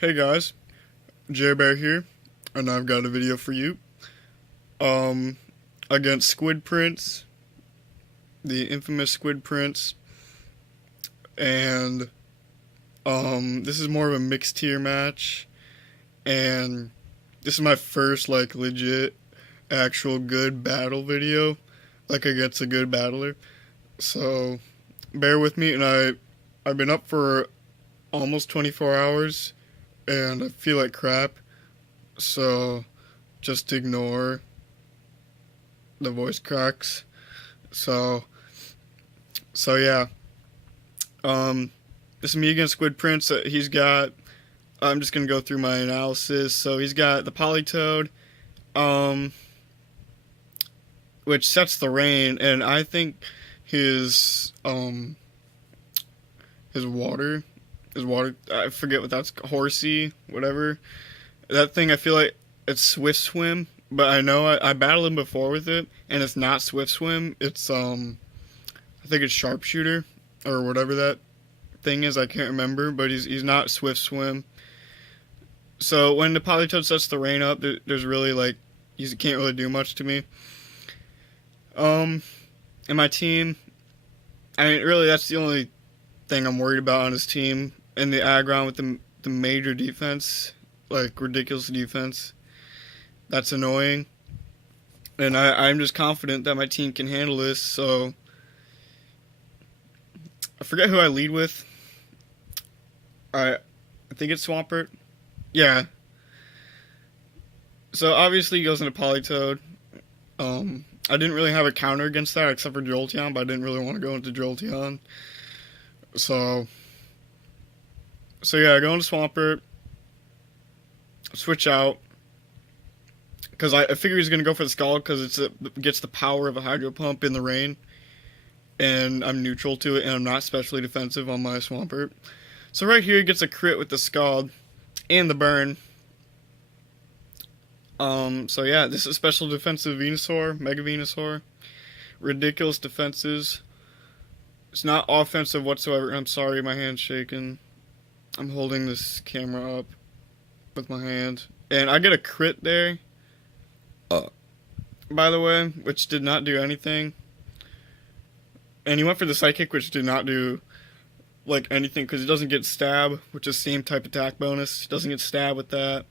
Hey guys, J Bear here, and I've got a video for you. Um, Against SquidPrints, the infamous SquidPrints, and this is more of a mixed tier match, and this is my first like legit, actual good battle video, like against a good battler. So bear with me, and I've been up for almost 24 hours, and I feel like crap. So just ignore the voice cracks. So yeah. Um this is me against Squid Prince. He's got I'm just gonna go through my analysis. So he's got the Polytoad, um, which sets the rain, and I think his his water his water I forget what that's, horsey, whatever. That thing I feel like it's Swift Swim, but I know I battled him before with it, and it's not Swift Swim. It's I think it's Sharpshooter or whatever that thing is. I can't remember, but he's not Swift Swim. So when the Polytoad sets the rain up, there's really like he can't really do much to me. Um, and my team, I mean, really that's the only thing I'm worried about on his team. And the aggron with the major defense, like ridiculous defense. That's annoying. And I'm just confident that my team can handle this, so I forget who I lead with. I think it's Swampert. Yeah. So obviously he goes into Polytoad. I didn't really have a counter against that except for Jolteon, but I didn't really want to go into Jolteon. So yeah, I go into Swampert, switch out, because I figure he's going to go for the Scald because it gets the power of a Hydro Pump in the rain, and I'm neutral to it, and I'm not specially defensive on my Swampert. So right here he gets a crit with the Scald and the burn. So yeah, this is special defensive Venusaur, Mega Venusaur. Ridiculous defenses. It's not offensive whatsoever. I'm sorry, my hand's shaking. I'm holding this camera up with my hand. And I get a crit there, by the way, which did not do anything. And he went for the Psychic, which did not do like anything because it doesn't get stab, which is same type attack bonus. It doesn't get stab with that.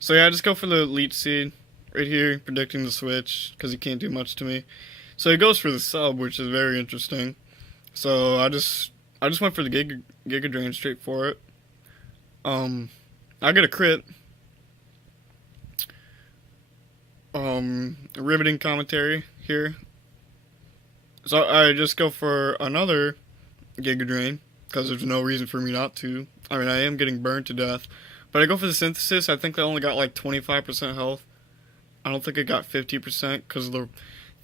So yeah, I just go for the Leech Seed right here, predicting the switch because he can't do much to me. So he goes for the sub, which is very interesting. So I just went for the Giga Drain straight for it. I get a crit. Riveting commentary here. So I just go for another Giga Drain because there's no reason for me not to. I mean, I am getting burned to death, but I go for the Synthesis. I think they only got like 25% health. I don't think it got 50% because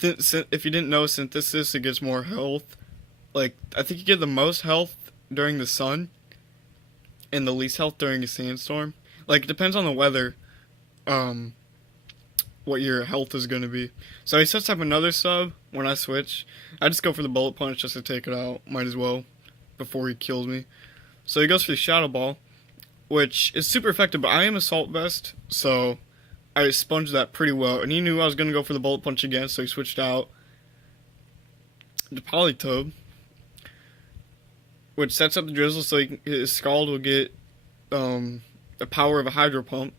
if you didn't know Synthesis, it gets more health. Like I think you get the most health during the sun, and the least health during a sandstorm. Like it depends on the weather. What your health is going to be. So he sets up another sub when I switch. I just go for the Bullet Punch just to take it out. Might as well before he kills me. So he goes for the Shadow Ball, which is super effective, but I am Assault Vest, so I sponged that pretty well. And he knew I was going to go for the Bullet Punch again, so he switched out the Polytoad, which sets up the Drizzle so his Scald will get the power of a Hydro Pump.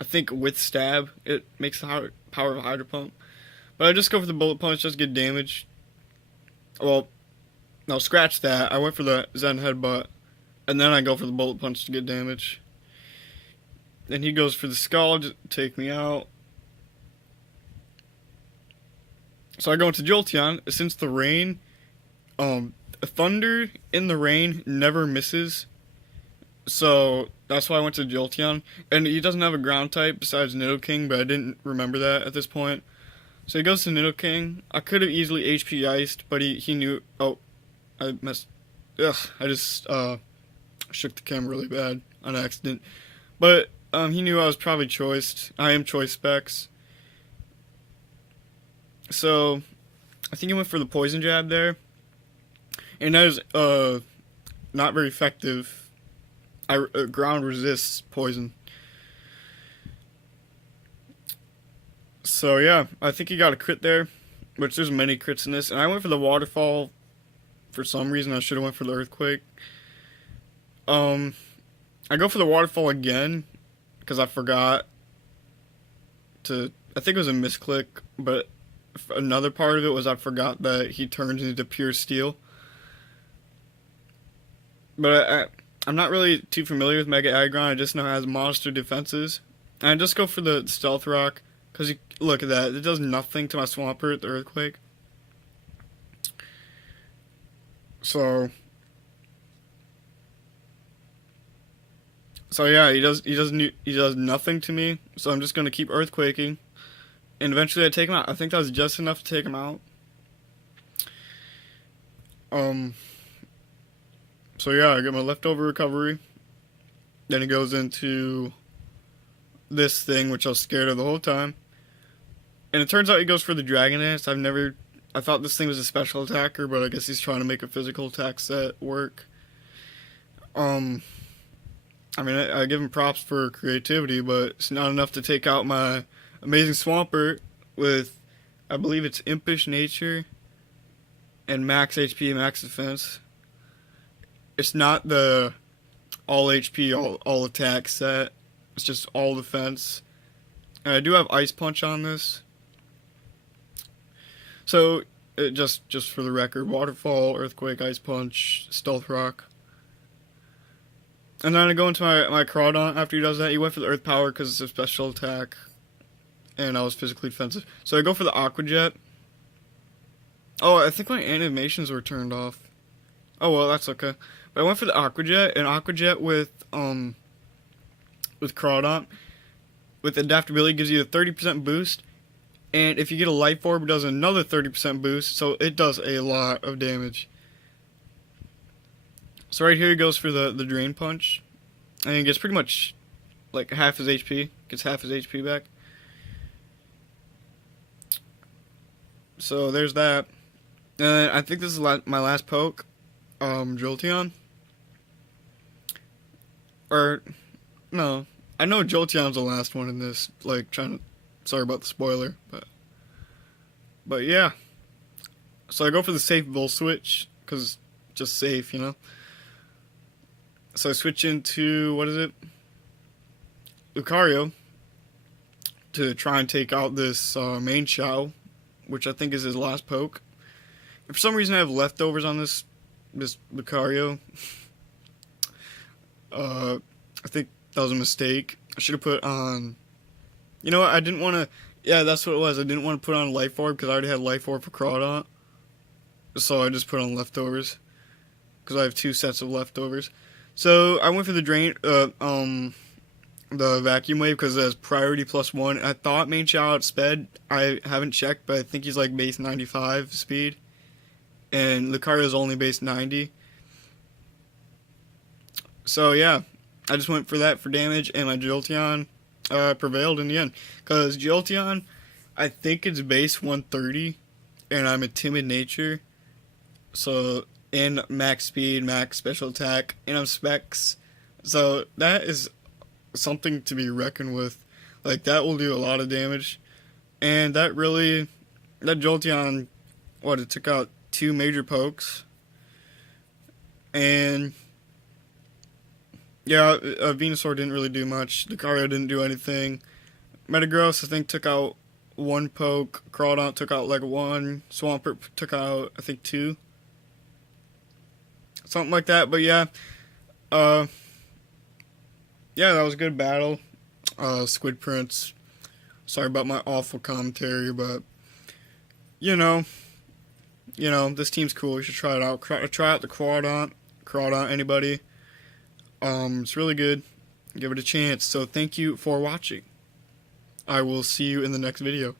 I think with stab, it makes the power of a Hydro Pump. But I just go for the Bullet Punch, just get damage. Well, no, scratch that. I went for the Zen Headbutt, and then I go for the Bullet Punch to get damage. Then he goes for the Scald to take me out. So I go into Jolteon. Since the rain, Thunder in the rain never misses. So that's why I went to Jolteon. And he doesn't have a ground type besides Nidoking, but I didn't remember that at this point. So he goes to Nidoking. I could have easily HP iced, but he knew. Oh, I messed. Ugh, I just shook the camera really bad on accident. But he knew I was probably choiced. I am choice specs. So I think he went for the Poison Jab there. And that is not very effective. Ground resists poison. So yeah, I think he got a crit there, which there's many crits in this. And I went for the waterfall for some reason. I should have went for the earthquake. I go for the waterfall again because I forgot to. I think it was a misclick, but another part of it was I forgot that he turns into pure steel. But I'm not really too familiar with Mega Aggron. I just know it has monster defenses. And I just go for the Stealth Rock. Because look at that. It does nothing to my Swampert, the Earthquake. So yeah, he does nothing to me. So I'm just going to keep Earthquaking. And eventually I take him out. I think that was just enough to take him out. So yeah, I get my leftover recovery. Then he goes into this thing, which I was scared of the whole time. And it turns out he goes for the Dragon Dance. I thought this thing was a special attacker, but I guess he's trying to make a physical attack set work. I mean, I give him props for creativity, but it's not enough to take out my amazing Swampert with, I believe it's Impish Nature and max HP, max defense. It's not the all HP, all attack set. It's just all defense. And I do have Ice Punch on this. So, just for the record, Waterfall, Earthquake, Ice Punch, Stealth Rock. And then I go into my Crawdon after he does that. He went for the Earth Power because it's a special attack. And I was physically defensive. So I go for the Aqua Jet. Oh, I think my animations were turned off. Oh, well, that's okay. But I went for the Aqua Jet, and Aqua Jet with Crawdon, with adaptability, gives you a 30% boost. And if you get a Life Orb, it does another 30% boost. So it does a lot of damage. So right here he goes for the Drain Punch. And he gets pretty much like half his HP. Gets half his HP back. So there's that. And I think this is my last poke. Jolteon. Or, no. I know Jolteon's the last one in this. Like, sorry about the spoiler. But yeah. So I go for the safe Bull Switch. Because just safe, you know. So I switch into, what is it? Lucario. To try and take out this main Chao. Which I think is his last poke. And for some reason I have leftovers on this Lucario. I think that was a mistake. I should have put on... You know what, I didn't want to... Yeah, that's what it was. I didn't want to put on Life Orb because I already had Life Orb for Crawdon. So I just put on leftovers. Because I have 2 sets of leftovers. So I went for the the Vacuum Wave because it has priority +1. I thought main Chao outsped. I haven't checked, but I think he's like base 95 speed. And Lucario's only base 90. So yeah, I just went for that for damage, and my Jolteon prevailed in the end. Because Jolteon, I think it's base 130, and I'm a timid nature. So, and max speed, max special attack, and I'm specs. So that is something to be reckoned with. Like, that will do a lot of damage. And that Jolteon, it took out 2 major pokes. And yeah, Venusaur didn't really do much. Lucario didn't do anything. Metagross, I think, took out 1 poke. Crawdon took out like 1. Swampert took out, I think, 2. Something like that. But yeah, yeah, that was a good battle. SquidPrints. Sorry about my awful commentary, but you know, this team's cool. You should try it out. Try out the Crawdon, anybody. It's really good. Give it a chance. So thank you for watching. I will see you in the next video.